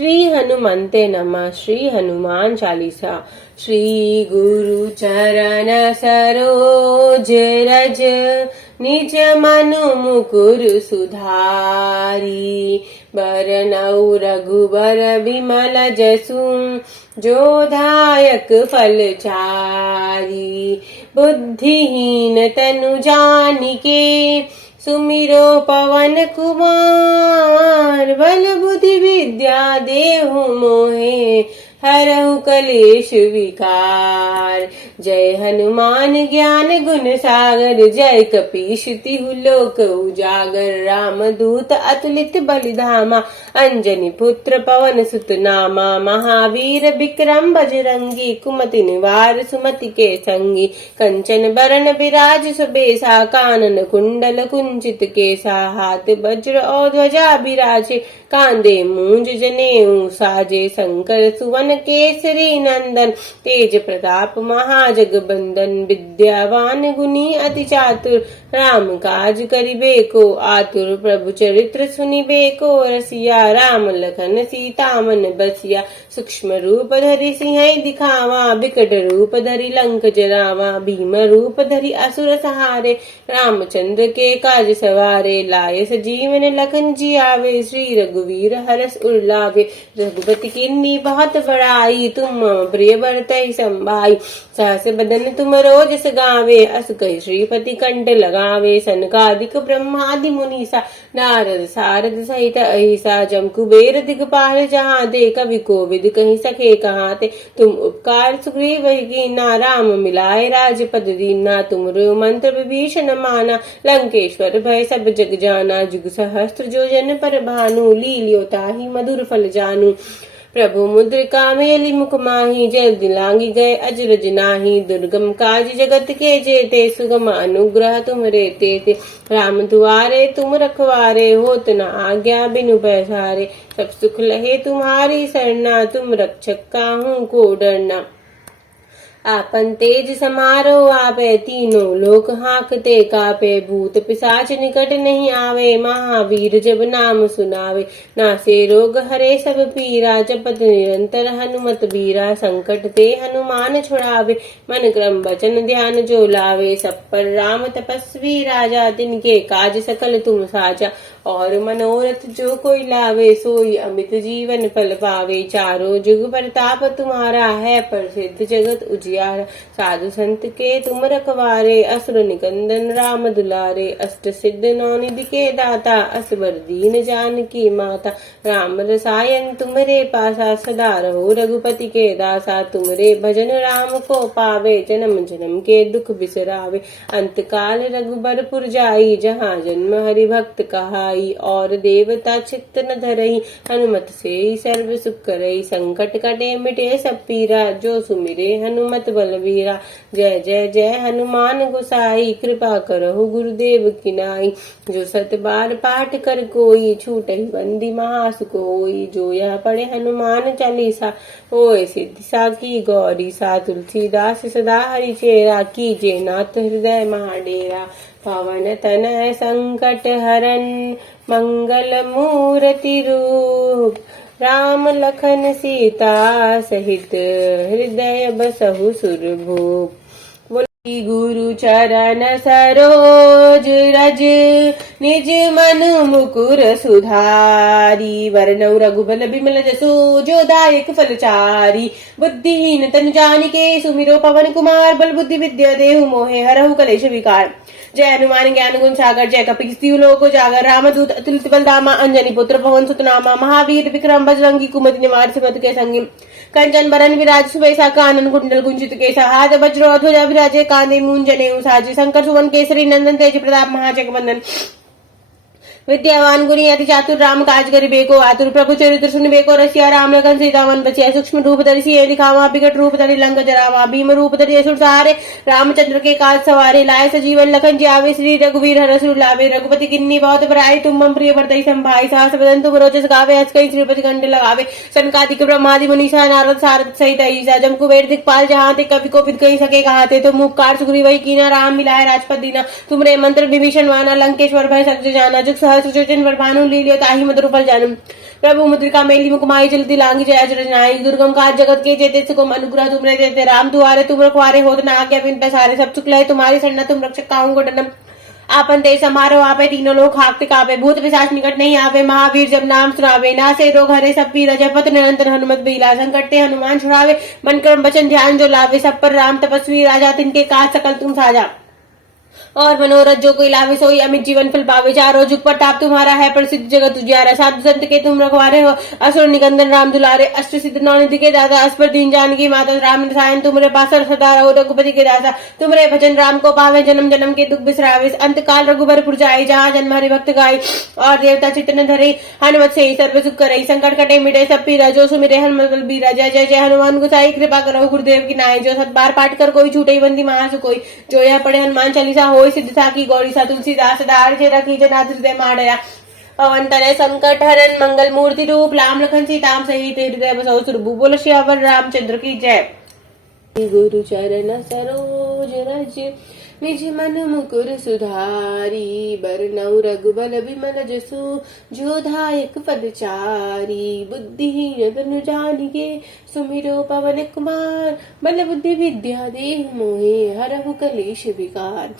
श्री हनुमन्ते नमः। श्री हनुमान चालीसा। श्री गुरु चरण सरोज रज, निज मनु मुकुर सुधारी। बरनउँ रघुबर बिमल जसु, जो दायक फल चारी। बुद्धिहीन तनु जानिके, सुमिरो पवन कुमार। बल बुद्धि विद्या देहु मोहे, हरहु कलेश विकार। जय हनुमान ज्ञान गुण सागर, जय कपीश तिहु लोक उजागर। राम दूत अतुलित बलिधामा, अंजनी पुत्र पवन सुत नामा। महावीर विक्रम बजरंगी, कुमति निवार सुमति के संगी। कंचन बरन बिराज सुबेसा, कानन कुंडल कुंचित केसा। हाथ वज्र और ध्वजा बिराजे, कांधे मूंज जनेऊ साजे। शंकर सुवन केसरी नंदन, तेज प्रताप महाजगबंदन। विद्यावान गुणी अति चातुर, राम काज करिबे को आतुर। प्रभु चरित्र सुनिबे को रसिया, राम लखन सीता मन बसिया। सूक्ष्म रूप धरि सिंह दिखावा, विकट रूप धरि लंक जरावा। भीम रूप धरि असुर सहारे, रामचंद्र के काज सवारे। लाए सजीवन लखन जियावे, श्री रघुवीर हरष उर लावे। रघुपति कीन्ही बहुत बड़ाई, तुम मम प्रिय भरतहि संभाई। सहस बदन तुम रोजस गावे, अस कहि श्रीपति कंठ लगावे। सनकादिक ब्रह्मादि मुनीसा, नारद सारद सहित अहिसा। जम कुबेर दिगपाल जहाँ ते, कवि कोविद कहि सके कहाँ ते। तुम उपकार सुग्रीव कीन्हा, राम मिलाए राजपद दीन्हा। तुमरो मंत्र विभीषण माना, लंकेश्वर भय सब जग जाना। जुग सहस्त्र जो जन पर भानु, लील्यो ताहि मधुर फल जानू। प्रभु मुद्रिका मेली मुख माही, जल दिलांगी गए अजरज नाही। दुर्गम काज जगत के जेते, सुगम अनुग्रह तुमरे तेते। राम दुआरे तुम रखवारे, होत न आज्ञा बिनु पैसारे। सब सुख लहे तुम्हारी सरना, तुम रक्षक काहू को डरना। आपन तेज समारो आपे, तीनों लोक हांकते कापे। भूत पिशाच निकट नहीं आवे, महावीर जब नाम सुनावे। नासे रोग हरे सब पीरा, जपत निरंतर हनुमत बीरा। संकट ते हनुमान छुड़ावे, मन क्रम वचन ध्यान जो लावे। सब पर राम तपस्वी राजा, तिनके काज सकल तुम साजा। और मनोरथ जो कोई लावे, सोई अमित जीवन फल पावे। चारों जुग प्रताप तुम्हारा है, प्रसिद्ध जगत उजियारा। साधु संत के तुम रखवारे, असुर निकंदन राम दुलारे। अष्ट सिद्ध नौ निधि के दाता, असबर दीन जानकी माता। राम रसायन तुमरे पासा, सदा रहो रघुपति के दासा। तुमरे भजन राम को पावे, जन्म जन्म के दुख बिसरावे। अंत काल रघुबरपुर जाई, जहाँ जन्म हरि भक्त कहाई। और देवता चित्त न धरई, हनुमत से सर्व सुख करई। संकट कटे मिटे सब पीरा, जो सुमिरे हनुमत बलवीरा। जय जय जय हनुमान गोसाई, कृपा करहु गुरुदेव की नाई। जो सत बार पाठ कर कोई, छूटहि बंदी महासुख होई। जो यह पढ़े हनुमान चालीसा, होय सिद्धि साखी गौरी सा। तुलसीदास सदा हरि चेरा, कीजे नाथ हृदय महाडेरा। पवन तनय संकट हरन, मंगल मूर्ति रूप। राम लखन सीता सहित, हृदय बसहु सुरभूप। गुरु चरण सरोज रज, निज मनु मुकुर सुधारी। वरनउँ रघुबर बिमल जसु, जो दायक फल चारी। बुद्धिहीन तनु जानिके, सुमिरो पवन कुमार। बल बुद्धि विद्या देहु मोहे, हरहु कलेश विकार। जय हनुमान ज्ञान गुण सागर, जय कपीस तिहु लोक उजागर। रामदूत अतुलित बलधामा, अंजनी पुत्र पवन सुत नामा। महावीर विक्रम बजरंगी, कुमति निवार सुमति के संगी। कंचन बरन विराज सुबेसा, कानन कुंडल कुंचित केसा। हाथ वज्र और ध्वजा बिराजे, कांधे मूंज जनेऊ साजे। शंकर सुवन केसरी नंदन, तेज प्रताप महाजगबंदन। विद्यावान गुणी अति चातुर, राम काज करिबे को आतुर। प्रभु चरित्र सुनिबे को रसिया, राम लखन सीता मन बसिया। सूक्ष्म रूप धरि सिंह दिखावा, विकट रूप धरि लंक जरावा। भीम रूप धरि असुर सहारे, रामचंद्र के काज सवारे। लाए सजीवन लखन जियावे, श्री रघुवीर हरष उर लावे। रघुपति कीन्ही बहुत बड़ाई, तुम मम प्रिय भरतहि संभाई। सहस बदन तुम रोजस गावे, अस कहि श्रीपति कंठ लगावे। सनकादिक ब्रह्मादि मुनीसा, नारद सारद सहित अहिसा। जम कुबेर दिक्पाल जहाँ ते, कवि कोविद कहि सके कहाँ ते। तुम उपकार सुग्रीव कीन्हा, राम मिलाए राजपद दीन्हा। तुमरे मंत्र विभीषण माना, लंकेश्वर भय सब जग जाना। जुग सहस्त्र जो जन पर भानु, लील्यो ताहि मधुर फल जानू। प्रभु मुद्रिका मेली मुकुमाई जल्दी लांगी जय अजरनाई दुर्गम काज जगत के जेते सुगम अनुग्रह तुमरे देते राम दुआरे तुम रखवारे होत ना आज्ञा बिन पैसारे सब सुख लय तुम्हारी शरण तुम रक्षक काहू को डरम आपन ते समारोह आपे तीनों लोग हाकते कापे भूत पिशाच निकट नहीं आवे महावीर जब नाम सुनावे ना से रोग हरे सब पीरा जपत निरंतर हनुमत बीला संकट ते हनुमान छुड़ावे मन कर्म वचन ध्यान जो लावे सब पर राम तपस्वी राजा तिनके काज सकल तुम साजा और मनोरथ जो कोई लावे सोई अमित जीवन फल पावे चारों जुग प्रताप तुम्हारा है प्रसिद्ध जगत उजियारा साधु संत के तुम रखवारे हो असुर निकंदन राम दुलारे अष्ट सिद्ध नौनिधि के दादा अस्पर दीन जानकी माता राम रसायन तुमरे पास सदा रहो रघुपति के दासा तुमरे भजन राम को पावे जन्म जन्म के दुख बिसरावे अंत काल रघुबर जाए जहाँ जन्म हरि भक्त गाय और देवता चित्तन धरे हनुमत से सर्व सुख करे संकट कटे मिटे सब पीरा जो सुमिरे हनुमत बलबीरा जय जय जय हनुमान गुसाई कृपा करो गुरुदेव की नाय जो सत बार पाठ कर कोई छूटे बंदी महासु कोई जो यह पढ़े हनुमान चालीसा होय सिद्ध साकी गौरी सा तुलसीदास दार जे रखी जना हृदय माडया पवन तनय संकट हरन मंगल मूर्ति रूप राम लखन सीताम सहित हृदय बसो सुरभु बोलो श्यावर रामचंद्र की जय। गुरु चरण सरोज रज निज मन मुकुर सुधारी बरनऊ रघुबल विमल जसु जो दायक पदचारी बुद्धिहीन तनु जानिके सुमिरो पवन कुमार बल बुद्धि विद्या देहु मोहे हरहु कलेश विकार।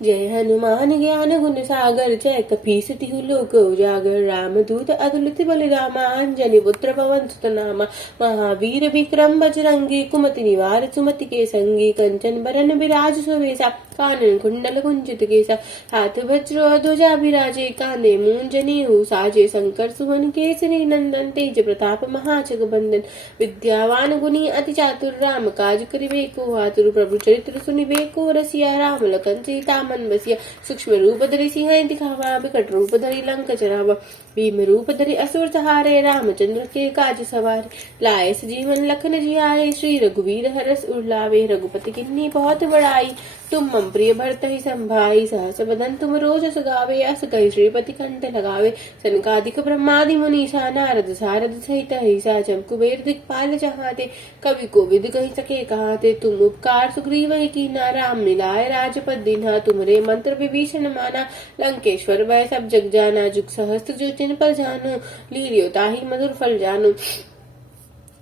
जय हनुमान ज्ञान गुण सागर जय कपीस तिहु लोक उजागर रामदूत अतुलित बलिरामा अंजनी पुत्र पवन सुत नामा महावीर विक्रम बजरंगी कुमति निवार सुमति के संगी कंचन बरन विराज सुवेशा कानन कुंडल कुंचित केसा हाथ वज्र ध्वजा विराजे कांधे मूंजनी साजे शंकर सुवन केसरी नंदन तेज प्रताप महाजग बंदन विद्यावान गुणी अति चातुर राम काज करिबे को आतुर प्रभु चरित्र सुनिबे को रसिया राम लखन सीता मन बसिया सूक्ष्म रूप धरि सिंह दिखावा विकट रूप धरि लंक जरावा भीम रूप धरि असुर सहारे रामचंद्र के काज सवारे लाए जीवन लखन जियाए श्री रघुवीर हरस उर्लावे रघुपति किन्नी बहुत बड़ाई तुम मम प्रिय भरत ही संभाई सहस बदन तुम रोज सुगावे अस कही श्रीपति कंठ लगावे सनकादिक ब्रह्मादि मुनीषा नारद सारद सहित हिसा जम कुबेर दिक्पाल चाहते कवि कोविद कही सके कहाते तुम उपकार सुग्रीव की ना राम मिलाए राजपद दीन्हा तुमरे मंत्र विभीषण माना लंकेश्वर वह सब जग जाना जुग सहस्त्र जो जिन पर जानो लीलियो ताही मधुर फल जानो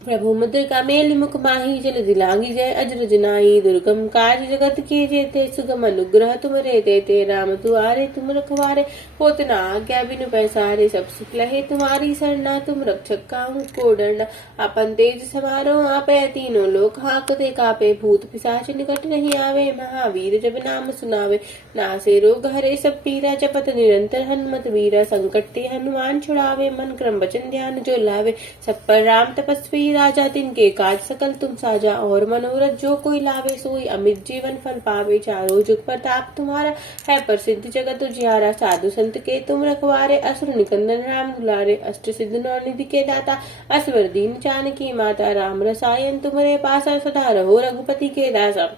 प्रभु मुद्रिका मेली मुख माही जल दिलांगी जय अजर नाई दुर्गम काज जगत के जेते सुगम अनुग्रह तुमरे देते राम दुआरे तुम रखवारे होत ना आज्ञा बिनु पैसारे सब सुख लहे तुम्हारी सरना तुम रक्षक काहू को डरना अपन तेज समारो आपे तीनों लोक हाकते कापे भूत पिशाच निकट नहीं आवे महावीर जब नाम सुनावे नासे रोग हरे सब पीरा जपत निरंतर हनुमत वीरा संकट ते हनुमान छुड़ावे मन क्रम वचन ध्यान जो लावे सब पर राम तपस्वी राजा तिनके काज सकल तुम साजा और मनोरथ जो कोई लावे सोई अमित जीवन फल पावे चारों जुग प्रताप तुम्हारा है प्रसिद्ध जगत उजियारा साधु संत के तुम रखवारे असुर निकंदन राम दुलारे अष्ट सिद्ध नौनिधि के दाता असवर दीन जानकी माता राम रसायन तुम्हारे पास सदा रहो रघुपति के दासा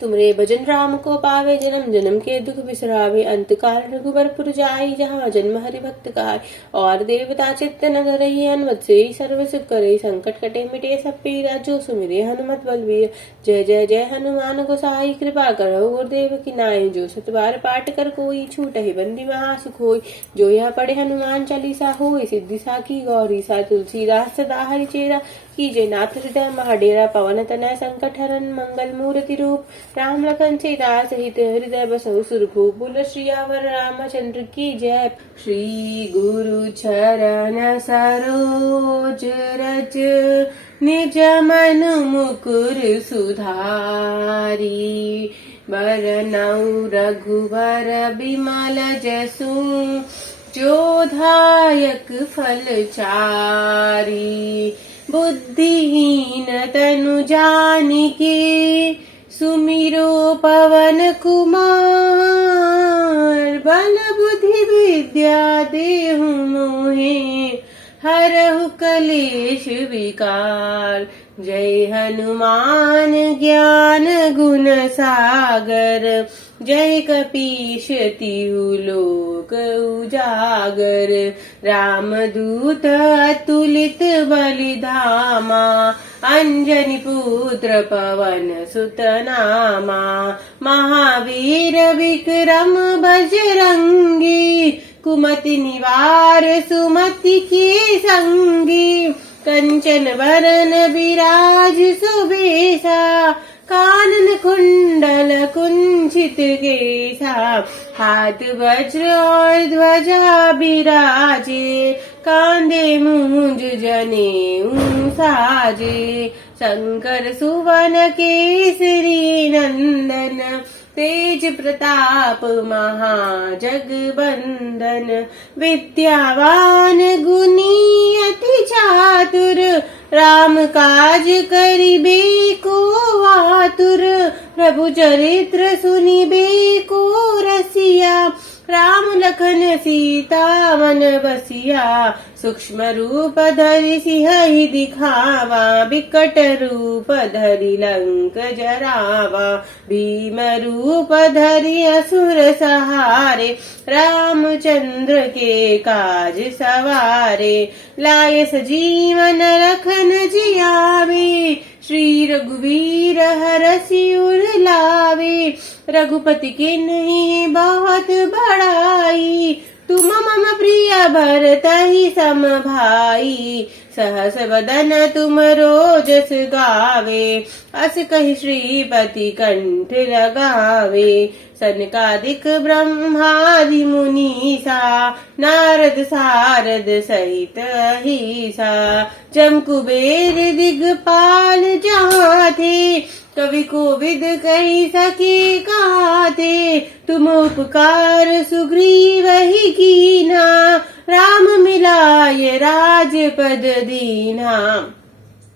तुमरे भजन राम को पावे जन्म जन्म के दुख बिसरावे अंत काल रघुबरपुर जाई जहाँ जन्म हरि भक्त काय और देवता चित्त न धरई हनुमत से सर्व सुख करे संकट कटे मिटे सब पीरा जो सुमिरे हनुमत बलवीर जय जय जय हनुमान गोसाई कृपा करो गुरुदेव की नाई जो सत बार पाठ कर कोई छूट ही बंदी महासुख होई जो यह पढ़े हनुमान चालीसा होई सिद्धि साकी गौरी सा तुलसीदास सदा हरि चेरा कीजे नाथ हृदय महाडेरा पवन तनय संकट हरन मंगल मूर्ति रूप राम लखन सीता सहित हृदय बसहु सुरभूप बोलो श्रीयावर रामचंद्र की जय। श्री गुरु चरण सरोज रज निज मन मुकुर सुधारी बरनऊ रघुवर बिमल जसु जो दायक फल चारी बुद्धिहीन तनु जानिके सुमिरो पवन कुमार बल बुद्धि विद्या देहु मोहे हरहु कलेश विकार। जय हनुमान ज्ञान गुण सागर जय कपीश तिहु लोक उजागर रामदूत अतुलित बलिधामा अंजनी पुत्र पवन सुत नामा महावीर विक्रम बजरंगी कुमति निवार सुमति के संगी, कंचन वरन विराज सुबेसा, कानन कुंडल कुंचित केसा, हाथ वज्र और ध्वजा बिराजे, कांधे मूंज जनेऊ साजे, शंकर सुवन केसरी नंदन, तेज प्रताप महाजगबंदन, विद्यावान गुणी अति चातुर, राम काज करिबे को आतुर, प्रभु चरित्र सुनिबे को रसिया, राम लखन सीता मन बसिया, सूक्ष्म रूप धरि सिंह दिखावा, बिकट रूप धरि लंक जरावा, भीम रूप धरि असुर सहारे, रामचंद्र के काज सवारे, लाय सजीवन लखन जियावे, श्री रघुवीर हरषि उर लावे, रघुपति के नहीं बहुत बड़ाई, तुम मम प्रिय भरतहि सम भाई, सहस वदन तुम रोजस गावे, अस कहि श्रीपति कंठ लगावे, सनकादिक ब्रह्मादि मुनीसा, नारद सारद सहित अहिसा, जम कुबेर दिगपाल जहाँ थे, कवि कोविद कही सके कहा थे, तुम उपकार सुग्रीव ही कीना, राम मिलाय राजपद दीना,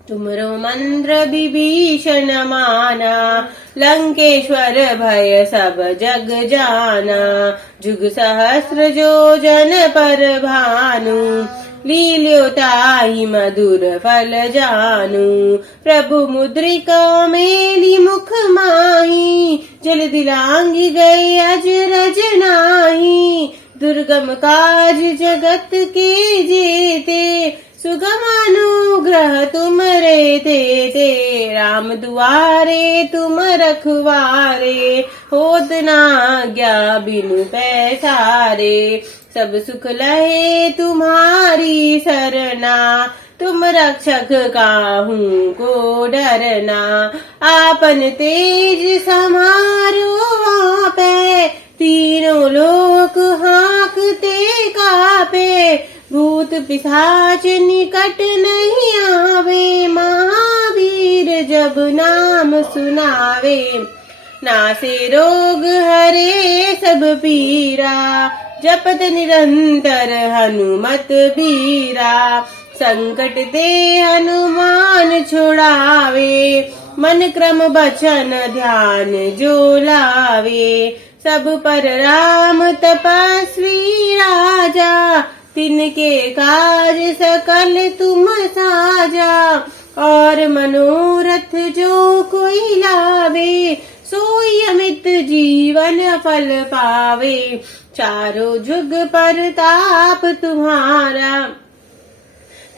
तुमरो मंत्र विभीषण माना, लंकेश्वर भय सब जग जाना, जुग सहस्र जो जन पर भानु, लील्योताहि मधुर फल जानू, प्रभु मुद्रिका मेली मुख माही, जल दिलांगी गए अजरज नाही, दुर्गम काज जगत के जेते, सुगम अनुग्रह तुम रे ते, राम दुआरे तुम रखवारे, होत न आज्ञा बिनु पैसारे, सब सुख लहे तुम्हारी सरना, तुम रक्षक काहू को डरना, आपन तेज समारो आपे, तीनों लोक हाँकते कापे, भूत पिशाच निकट नहीं आवे, महावीर जब नाम सुनावे, नासे रोग हरे सब पीरा, जपत निरंतर हनुमत बीरा, संकट ते हनुमान छुड़ावे, मन क्रम बचन ध्यान जो लावे, सब पर राम तपस्वी राजा, तिनके काज सकल तुम साजा, और मनोरथ जो कोई लावे, सोई अमित जीवन फल पावे, चारों जुग परताप तुम्हारा,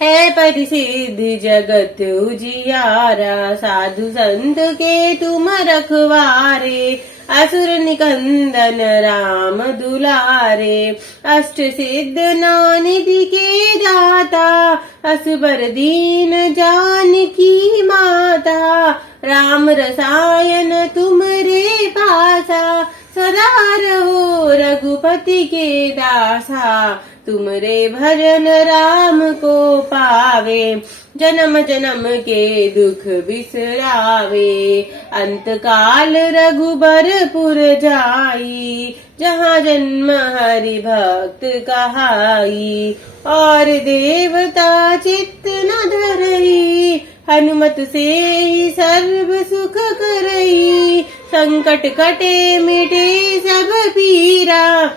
है परिसिद्ध जगत उजियारा, साधु संत के तुम रखवारे, असुर निकंदन राम दुलारे, अष्ट सिद्ध नानिधि के दाता, असबर दीन जानकी माता, राम रसायन तुम रे पासा, सदा रहो रघुपति के दासा, तुमरे भजन राम को पावे, जन्म जन्म के दुख बिसरावे, अंत काल रघुबरपुर जाई, जहाँ जन्म हरि भक्त कहाई, और देवता चित्त न धरई, हनुमत से ही सर्व सुख करई, संकट कटे मिटे सब पीरा,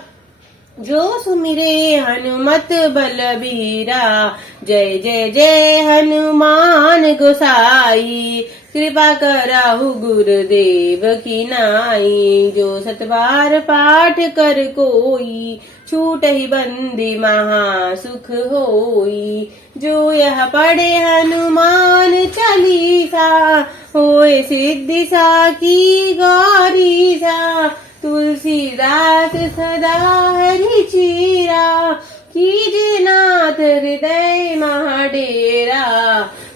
जो सुमिरे हनुमत बलबीरा, जय जय जय हनुमान गोसाई, कृपा कराहु गुरुदेव की नाई, जो सतबार पाठ कर कोई, छूट ही बंदी महा सुख होई, जो यह पढ़े हनुमान चालीसा, होए सिद्धि सा की गौरी सा, तुलसीदास सदा हरि चीरा, कीजे नाथ हृदय महाडेरा।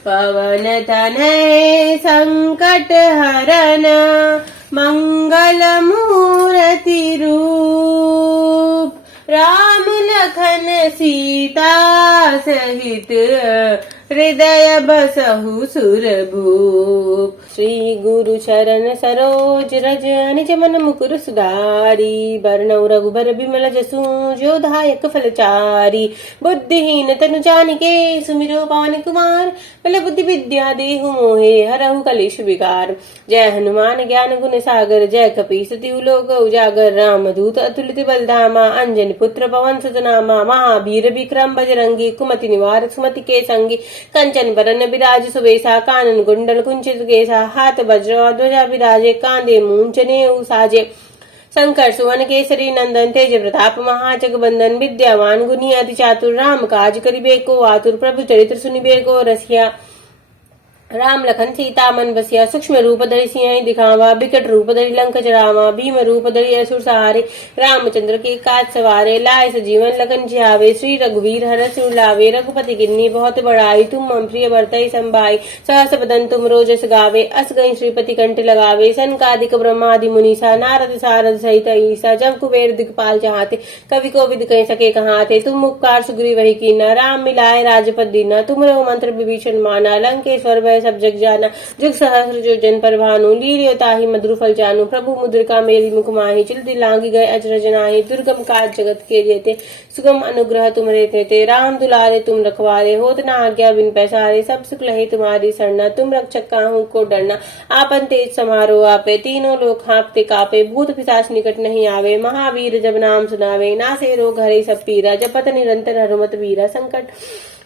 पवन तनय संकट हरन, मंगल मूर्ति रूप। राम लखन सीता सहित, हृदय बसहु सुरभूप। श्री गुरु चरण सरोज रज, निज मन मुकुर सुधारी। बरनउँ रघुबर बिमल जसु, जो दायक फलचारी। बुद्धिहीन तनु जानिके, सुमिरो पवन कुमार। बल बुद्धि विद्या देहु मोहे, हरहु कलेश विकार। जय हनुमान ज्ञान गुण सागर, जय कपीस तिहु लोक उजागर। रामदूत अतुलित बलधामा, अंजनी पुत्र पवन सुत नामा। महावीर विक्रम बजरंगी, कुमति निवार सुमति के संगी। कंचन बरन बिराज सुबेसा, कानन कुंडल कुंचित केसा। हाथ वज्र ध्वजा विराजे, कांधे मूंछ नेउ साजे। शंकर सुवन केसरी नंदन, तेज प्रताप महाजगबंदन। विद्यावान गुणी अति चातुर, राम काज करिबे को आतुर। प्रभु चरित्र सुनिबे को रसिया, राम लखन सीता मन बसिया। सूक्ष्म रूप धरि सिंह दिखावा, बिकट रूप धरि लंक जरावा। भीम रूप धरि असुर सहारे, रामचंद्र के काज सवारे। लाए सजीवन लखन जियावे, श्री रघुवीर हरष लावे। रघुपति किन्नी बहुत बड़ाई, तुम मम प्रिय भरतहि संभाई। सहस बदन तुम रोजस गावे, अस गई श्रीपति कंठ लगावे। सनकादिक ब्रह्मादि मुनीसा, नारद सारद सहित ईसा। जब कुबेर दिक्पाल चाहते, कवि को विद कह सके कहाते। तुम उपकार सुग्रीव वही कीना, राम मिलाए राजपद दीना। तुमरो मंत्र विभीषण माना, लंकेश्वर भय सब जग जाना। जुग सहस्र जो जन पर भानु, लील्यो ताहि मधुर फल जानू। प्रभु मुद्रिका मेरी मुख माहि, चिलती लांगी गए अजरज नाहि। दुर्गम काज जगत के जेते, सुगम अनुग्रह तुमरे तेते। राम दुलारे तुम रखवारे, होत न आज्ञा बिन पैसारे। सब सुख लहे तुम्हारी सरना, तुम रक्षक काहू को डरना। आपन तेज समारो आपे, तीनों लोक हाँफते कापे। भूत पिशाच निकट नहीं आवे, महावीर जब नाम सुनावे। नासे रोग हरे सब पीरा, जपत निरंतर हनुमत वीरा। संकट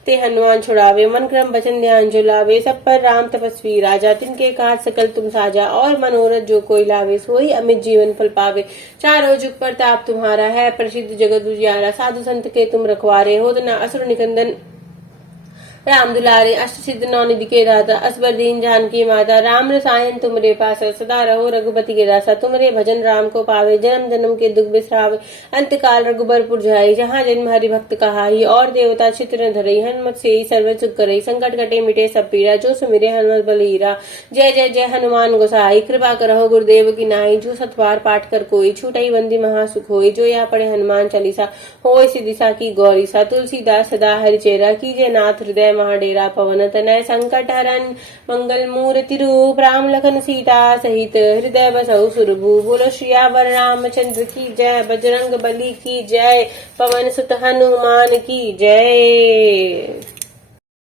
ते हनुमान छुड़ावे, मन क्रम वचन ध्यान जो लावे। सब पर राम तपस्वी राजा, तिनके काज सकल तुम साजा। और मनोरथ जो कोई लावे, सोई अमित जीवन फल पावे। चारों जुग प्रताप तुम्हारा है, प्रसिद्ध जगत उजियारा। साधु संत के तुम रखवारे, होत न असुर निकंदन। राम दुलारे अष्ट सिद्ध नौ निधि के दाता, असबर दीन जानकी माता। राम रसायन तुमरे पास, सदा रहो रघुपति के दासा। तुमरे भजन राम को पावे, जन्म जन्म के दुख बिसरावे। अंत काल रघुबरपुर जाई, जहाँ जन्म हरि भक्त कहाई। और देवता चित्र धरई, हनुमत से सर्व सुख करई। संकट कटे मिटे सब पीड़ा, जो सुमिरे हनुमत बलवीरा। जय जय जय हनुमान गोसाई, कृपा करहु गुरुदेव की नाई। जो सतबार पाठ कर कोई, छूटई बंदी महासुख होई। जो या पढ़े हनुमान चालीसा, होय सिद्धिसा की गौरीसा। तुलसीदास सदा हरिचेरा, कीजे नाथ हृदय महाडेरा। पवन तनय संकट हरन, मंगल मूर्ति रूप। राम लखन सीता सहित, हृदय बसहु सुरभूप। बोलो श्रीयावर रामचंद्र की जय, बजरंग बली की जय, पवन सुत हनुमान की जय।